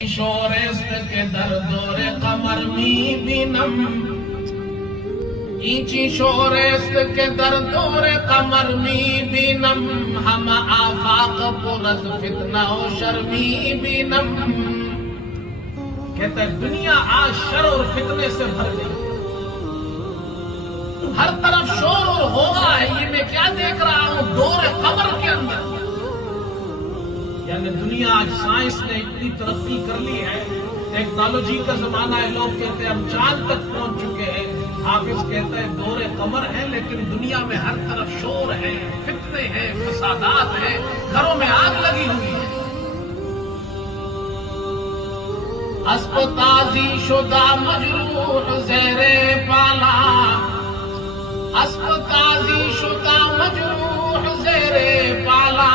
شورست کے دردور قمر می بینم اینچی شورست کے دردور قمر می بینم ہم آفاق پرز فتنہ و شرمی بینم. کہتا ہے دنیا آج شر اور فتنے سے بھر گئی، ہر طرف شور اور ہوگا ہے. یہ میں کیا دیکھ رہا ہوں دور قمر کے اندر. یعنی دنیا آج سائنس نے اتنی ترقی کر لی ہے، ٹیکنالوجی کا زمانہ ہے، لوگ کہتے ہیں ہم چاند تک پہنچ چکے ہیں. حافظ کہتا ہے دور قمر ہے لیکن دنیا میں ہر طرف شور ہے، فتنے ہیں، فسادات ہیں، گھروں میں آگ لگی ہوئی ہے. اسب تازی شدہ مجروح زیر پالا، اسب تازی شدہ مجروح زیر پالا،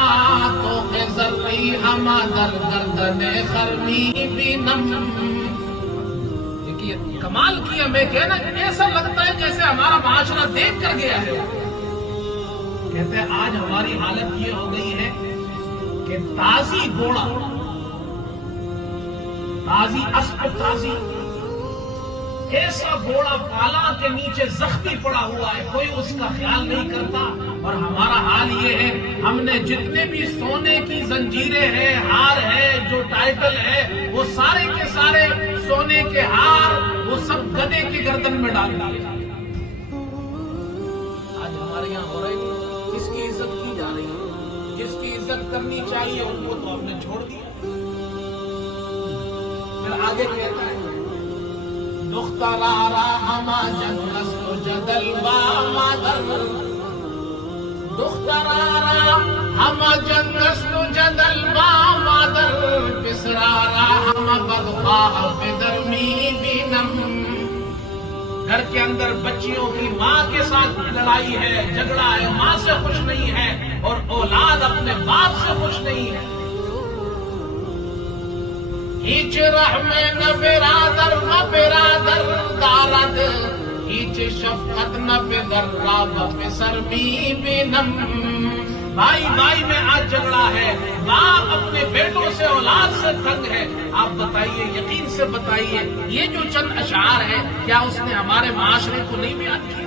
تو زرعی ہما در گردن خرمی بینم. دیکھیے کمال کیا، میں کہنا ایسا لگتا ہے جیسے ہمارا معاشرہ دیکھ کر گیا ہے. کہتے ہیں آج ہماری حالت یہ ہو گئی ہے کہ تازی گھوڑا، تازی اسب تازی، ایسا گھوڑا پالا کے نیچے زخمی پڑا ہوا ہے، کوئی اس کا خیال نہیں کرتا. اور ہمارا حال یہ ہے ہم نے جتنے بھی سونے کی زنجیریں ہیں، ہار ہے، جو ٹائٹل ہے، وہ سارے کے سارے سونے کے ہار وہ سب گدے کی گردن میں ڈال دیے. آج ہمارے یہاں ہو رہی ہے، کس کی عزت کی جا رہی ہے، جس کی عزت کرنی چاہیے ان کو تو ہم نے چھوڑ دیا. پھر آگے کہتا ہے دخترارا ہما جنست جدل با مادر، دخترارا ہما جنست جدل با مادر، پسرارا ہما بدخواہ بدرمی بینم. گھر کے اندر بچیوں کی ماں کے ساتھ لڑائی ہے، جھگڑا ہے، ماں سے خوش نہیں ہے، اور اولاد اپنے باپ سے خوش نہیں ہے. ہیچ رحم نہ برادر نہ برادر دارد، ہیچ شفقت نہ پدر راب پسر می بینم. بھائی بھائی میں آج جھگڑا ہے، باپ اپنے بیٹوں سے اولاد سے تنگ ہے. آپ بتائیے، یقین سے بتائیے، یہ جو چند اشعار ہیں کیا اس نے ہمارے معاشرے کو نہیں بیان کیا؟